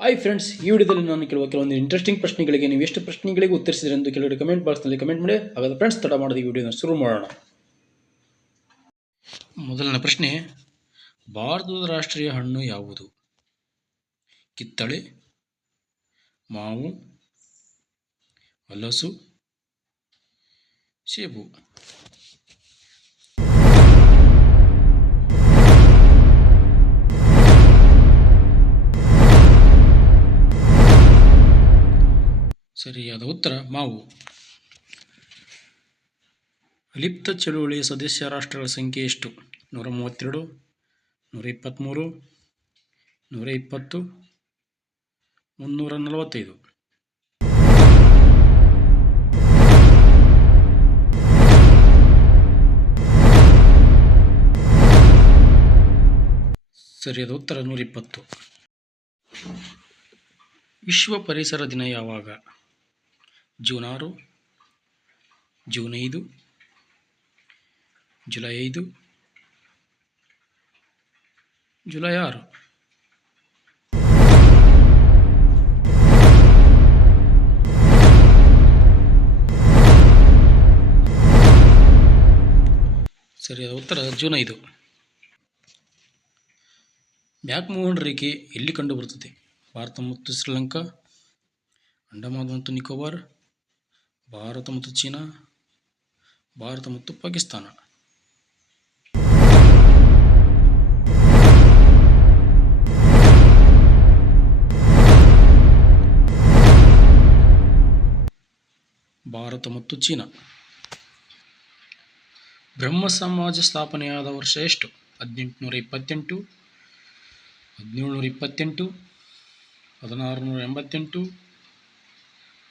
Hi friends, ಈ ವಿಡಿಯೋದಲ್ಲಿ ನಾನು ಕೆಲವೊಂದು ಇಂಟ್ರೆಸ್ಟಿಂಗ್ ಪ್ರಶ್ನೆಗಳಿಗೆ ನೀವು ಎಷ್ಟು ಪ್ರಶ್ನೆಗಳಿಗೆ ಉತ್ತರಿಸಿದ್ರೆ ಎಂದು ಕೆಲವರು ಕಮೆಂಟ್ ಬಾಕ್ಸ್ನಲ್ಲಿ ಕಮೆಂಟ್ ಮಾಡಿ. ಹಾಗಾದ್ರೆ ಫ್ರೆಂಡ್ಸ್, ತಡ ಮಾಡದೆ ಈ ವಿಡಿಯೋನ ಶುರು ಮಾಡೋಣ. ಮೊದಲನೇ ಪ್ರಶ್ನೆ, ಭಾರತದ ರಾಷ್ಟ್ರೀಯ ಹಣ್ಣು ಯಾವುದು? ಕಿತ್ತಳೆ, ಮಾವು, ಹಲಸು, ಸೇಬು. ಸರಿಯಾದ ಉತ್ತರ ಮಾವು. ಅಲಿಪ್ತ ಚಳುವಳಿಯ ಸದಸ್ಯ ರಾಷ್ಟ್ರಗಳ ಸಂಖ್ಯೆ ಎಷ್ಟು? 132, 123, 120, 345. ಸರಿಯಾದ ಉತ್ತರ 120. ವಿಶ್ವ ಪರಿಸರ ದಿನ ಯಾವಾಗ? June 6, June 5, July 5, July 6. ಸರಿಯಾದ ಉತ್ತರ ಜೂನ್ 5. ಮ್ಯಾಕ್ಮೋಹನ್ ರೇಖೆ ಎಲ್ಲಿ ಕಂಡುಬರುತ್ತದೆ? ಭಾರತ ಮತ್ತು ಶ್ರೀಲಂಕಾ, ಅಂಡಮಾನ್ ಮತ್ತು ನಿಕೋಬಾರ್, ಭಾರತ ಮತ್ತು ಚೀನಾ, ಭಾರತ ಮತ್ತು ಪಾಕಿಸ್ತಾನ. ಭಾರತ ಮತ್ತು ಚೀನಾ. ಬ್ರಹ್ಮ ಸಮಾಜ ಸ್ಥಾಪನೆಯಾದ ವರ್ಷ ಎಷ್ಟು? 1828, 1728, 1688,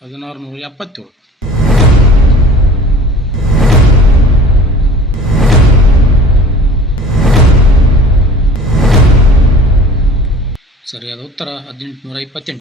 1677. ಸರಿಯಾದ ಉತ್ತರ 1828.